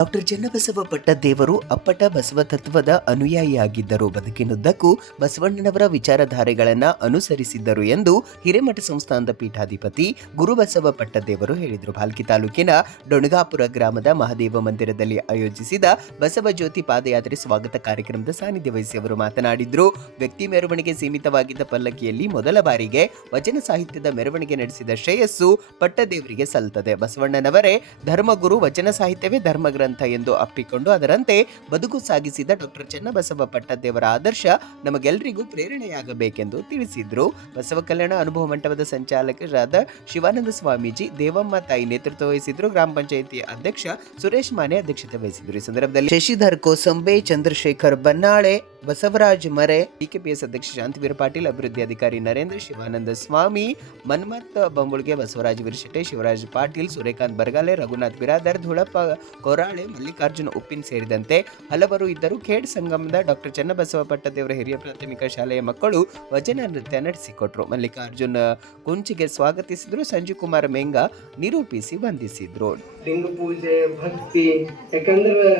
Doctor Channabasava Pattadevaru ಅಪ್ಪಟ ಬಸವ ತತ್ವದ ಅನುಯಾಯಿಯಾಗಿದ್ದರು. ಬದುಕಿನುದ್ದಕ್ಕೂ ಬಸವಣ್ಣನವರ ವಿಚಾರಧಾರೆಗಳನ್ನು ಅನುಸರಿಸಿದ್ದರು ಎಂದು ಹಿರೇಮಠ ಸಂಸ್ಥಾನದ ಪೀಠಾಧಿಪತಿ ಗುರುಬಸವ ಪಟ್ಟದೇವರು ಹೇಳಿದರು. ಭಾಲ್ಕಿ ತಾಲೂಕಿನ ಡೊಣಗಾಪುರ ಗ್ರಾಮದ ಮಹಾದೇವ ಮಂದಿರದಲ್ಲಿ ಆಯೋಜಿಸಿದ ಬಸವ ಜ್ಯೋತಿ ಪಾದಯಾತ್ರೆ ಸ್ವಾಗತ ಕಾರ್ಯಕ್ರಮದ ಸಾನ್ನಿಧ್ಯ ವಹಿಸಿ ಅವರು ಮಾತನಾಡಿದರು. ವ್ಯಕ್ತಿ ಮೆರವಣಿಗೆ ಸೀಮಿತವಾಗಿದ್ದ ಪಲ್ಲಕ್ಕಿಯಲ್ಲಿ ಮೊದಲ ಬಾರಿಗೆ ವಚನ ಸಾಹಿತ್ಯದ ಮೆರವಣಿಗೆ ನಡೆಸಿದ ಶ್ರೇಯಸ್ಸು ಪಟ್ಟದೇವರಿಗೆ ಸಲ್ಲುತ್ತದೆ. ಬಸವಣ್ಣನವರೇ ಧರ್ಮಗುರು, ವಚನ ಸಾಹಿತ್ಯವೇ ಧರ್ಮಗ್ರಂಥ ಎಂದು ಅಪ್ಪಿಕೊಂಡು ಅದರಂತೆ ಬದುಕು ಸಾಗಿಸಿದ ಡಾಕ್ಟರ್ ಚನ್ನಬಸವ ಪಟ್ಟದೇವರ ಆದರ್ಶ ನಮಗೆಲ್ಲರಿಗೂ ಪ್ರೇರಣೆಯಾಗಬೇಕೆಂದು ತಿಳಿಸಿದ್ರು. ಬಸವ ಕಲ್ಯಾಣ ಅನುಭವ ಮಂಟಪದ ಸಂಚಾಲಕರಾದ ಶಿವಾನಂದ ಸ್ವಾಮೀಜಿ, ದೇವಮ್ಮ ತಾಯಿ ನೇತೃತ್ವ ವಹಿಸಿದ್ರು. ಗ್ರಾಮ ಪಂಚಾಯಿತಿ ಅಧ್ಯಕ್ಷ ಸುರೇಶ್ ಮಾನೆ ಅಧ್ಯಕ್ಷತೆ ವಹಿಸಿದ್ರು. ಈ ಸಂದರ್ಭದಲ್ಲಿ ಶಶಿಧರ್ ಕೋಸಂಬೆ, ಚಂದ್ರಶೇಖರ್ ಬನ್ನಾಳೆ, ಬಸವರಾಜ್ ಮರೆ, ಡಿಕೆಪಿಎಸ್ ಅಧ್ಯಕ್ಷ ಶಾಂತಿವೀರ ಪಾಟೀಲ್, ಅಭಿವೃದ್ಧಿ ಅಧಿಕಾರಿ ನರೇಂದ್ರ, ಶಿವಾನಂದ ಸ್ವಾಮಿ, ಮನ್ಮತ್ ಬಂಬುಳ್ಗೆ, ಬಸವರಾಜ್ ವಿರಶೆಟ್ಟೆ, ಶಿವರಾಜ್ ಪಾಟೀಲ್, ಸೂರ್ಯಕಾಂತ್ ಬರಗಾಲೆ, ರಘುನಾಥ್ ಬಿರಾದರ್, ಧುಳಪ್ಪ ಕೊರಾಳೆ, ಮಲ್ಲಿಕಾರ್ಜುನ ಉಪ್ಪಿನ್ ಸೇರಿದಂತೆ ಹಲವರು ಇದ್ದರು. ಖೇಡ್ ಸಂಗಮದ ಡಾಕ್ಟರ್ ಚನ್ನಬಸವ ಪಟ್ಟದೇವರ ಹಿರಿಯ ಪ್ರಾಥಮಿಕ ಶಾಲೆಯ ಮಕ್ಕಳು ವಚನ ನೃತ್ಯ ನಡೆಸಿಕೊಟ್ರು. ಮಲ್ಲಿಕಾರ್ಜುನ್ ಕುಂಚಿಗೆ ಸ್ವಾಗತಿಸಿದ್ರು. ಸಂಜೀವ್ ಕುಮಾರ್ ಮೆಂಗ ನಿರೂಪಿಸಿ ವಂದಿಸಿದ್ರು. ಲಿಂಗ ಪೂಜೆ, ಭಕ್ತಿ, ಯಾಕಂದ್ರೆ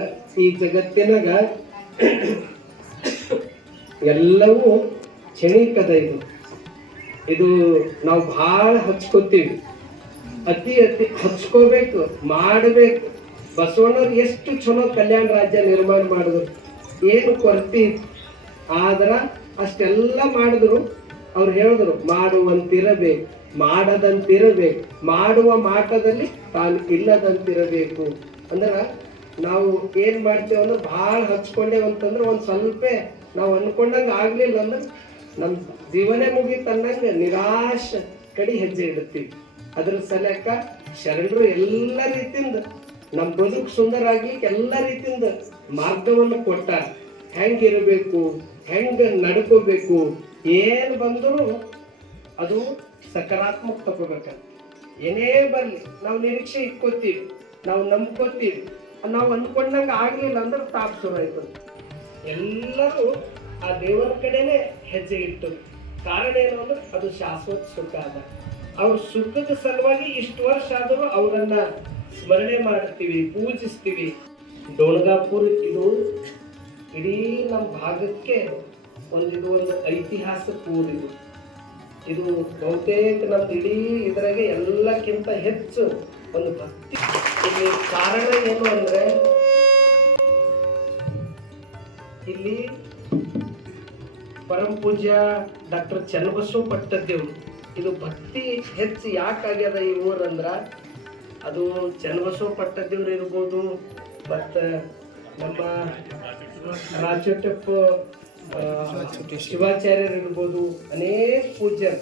ಈ ಜಗತ್ತಿನಾಗ ಎಲ್ಲವೂ ಕ್ಷಣಿಕದ. ಇದು ನಾವು ಬಹಳ ಹಚ್ಕೋತೀವಿ, ಅತಿ ಹಚ್ಕೋಬೇಕು, ಮಾಡಬೇಕು. ಬಸವಣ್ಣವ್ರು ಎಷ್ಟು ಚಲೋ ಕಲ್ಯಾಣ ರಾಜ್ಯ ನಿರ್ಮಾಣ ಮಾಡಿದ್ರು, ಏನು ಕೊರತೆ ಆದ್ರ ಅಷ್ಟೆಲ್ಲ ಮಾಡಿದ್ರು. ಅವ್ರು ಹೇಳಿದ್ರು, ಮಾಡುವಂತಿರಬೇಕು, ಮಾಡದಂತಿರಬೇಕು, ಮಾಡುವ ಮಾಟದಲ್ಲಿ ತಾನು ಇಲ್ಲದಂತಿರಬೇಕು. ಅಂದ್ರೆ ನಾವು ಏನ್ ಮಾಡ್ತೇವೆ ಅಂದ್ರೆ ಭಾಳ ಹಚ್ಕೊಂಡೇವಂತಂದ್ರೆ ಒಂದ್ ಸ್ವಲ್ಪ ನಾವು ಅನ್ಕೊಂಡಂಗೆ ಆಗ್ಲಿಲ್ಲ ಅಂದ್ರೆ ನಮ್ಮ ಜೀವನೇ ಮುಗಿತನ್ನಂಗೆ ನಿರಾಶ ಕಡೆ ಹೆಜ್ಜೆ ಇಡುತ್ತೀವಿ. ಅದ್ರ ಸಲಕ ಶರಣರು ಎಲ್ಲ ರೀತಿಯಿಂದ ನಮ್ಮ ಬದುಕು ಸುಂದರ ಆಗ್ಲಿಕ್ಕೆ ಎಲ್ಲ ರೀತಿಯಿಂದ ಮಾರ್ಗವನ್ನು ಕೊಟ್ಟಾರ. ಹೆಂಗಿರಬೇಕು, ಹೆಂಗ ನಡ್ಕೋಬೇಕು, ಏನ್ ಬಂದರೂ ಅದು ಸಕಾರಾತ್ಮಕ ತಗೋಬೇಕಂತ. ಏನೇ ಬರ್ಲಿ ನಾವು ನಿರೀಕ್ಷೆ ಇಟ್ಕೋತೀವಿ, ನಾವು ನಂಬ್ಕೋತೀವಿ. ನಾವು ಅಂದ್ಕೊಂಡಂಗೆ ಆಗ್ಲಿಲ್ಲ ಅಂದ್ರೆ ತಾಪ್ ಶುರು ಆಯ್ತು. ಎಲ್ಲರೂ ಆ ದೇವರ ಕಡೆನೆ ಹೆಜ್ಜೆ ಇಟ್ಟು ಕಾರಣ ಏನು ಅಂದ್ರೆ ಅದು ಶಾಶ್ವತ ಸುಖ ಅದ. ಅವ್ರ ಸುಖದ ಸಲುವಾಗಿ ಇಷ್ಟು ವರ್ಷ ಆದರೂ ಅವರನ್ನ ಸ್ಮರಣೆ ಮಾಡ್ತೀವಿ, ಪೂಜಿಸ್ತೀವಿ. ಡೋಣಗಾಪುರ ಇದು ಇಡೀ ನಮ್ಮ ಭಾಗಕ್ಕೆ ಒಂದು ಐತಿಹಾಸಿಕ ಊರು. ಇದು ಬಹುತೇಕ ನಮ್ದು ಇಡೀ ಇದ್ರಾಗೆ ಎಲ್ಲಕ್ಕಿಂತ ಹೆಚ್ಚು ಒಂದು ಭಕ್ತಿ. ಇಲ್ಲಿ ಕಾರಣ ಏನು ಅಂದ್ರೆ ಇಲ್ಲಿ ಪರಮ ಪೂಜ್ಯ ಡಾಕ್ಟರ್ ಚನ್ನಬಸವ ಪಟ್ಟದೇವರು ಇದು ಭಕ್ತಿ ಹೆಚ್ಚು ಯಾಕಾಗ್ಯದ ಈ ಊರಂದ್ರ ಅದು ಚನ್ನಬಸವ ಪಟ್ಟದೇವ್ರು ಇರ್ಬೋದು, ಮತ್ತು ನಮ್ಮ ರಾಜಟಪ್ಪ ಶಿವಾಚಾರ್ಯರು ಇರ್ಬೋದು, ಅನೇಕ ಪೂಜ್ಯರು.